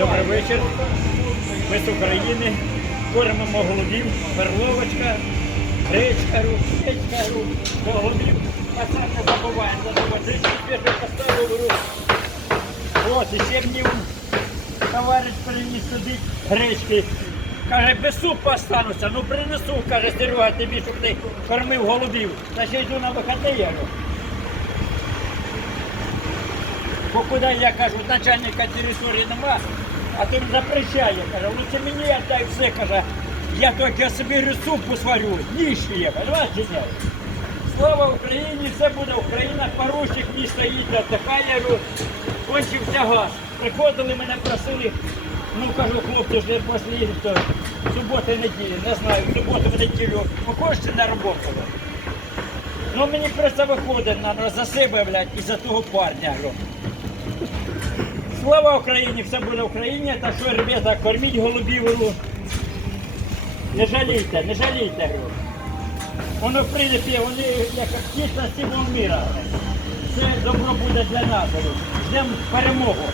Добрий вечір. Ми з України. Кормимо голубів, перловочка, гречка, ручечка, до голубів. Пацан не забуваємо. Тричі перший поставив руку. От, і ще мені товариш приніс сюди гречки. Каже, без супу остануться. Ну принесу, каже, Серега, тобі, щоб ти кормив голубів. Та ще йду на вихідні, я говорю. Бо куди я кажу, начальника території нема, а ти запрещає, каже, лучше мені віддай все, каже, я тільки собі супу сварю, ніжки є, понимаєш. Слава Україні, все буде Україна, поручик мій стоїть, отдихає, говорю, кончився газ. Приходили, мене просили, ну кажу, хлопці, вже після то, суботи, неділі, не знаю, суботу, в неділю, хочете на роботу? Ну мені просто виходить на за себе, блядь, і за того парня. Слава Україні! Все буде в Україні. Та що, ребята, корміть голубів. говорю. Не жалійте, не жалійте. Воно в принципі, вони як птиця символ міра. Це добро буде для нас. Ждемо перемогу.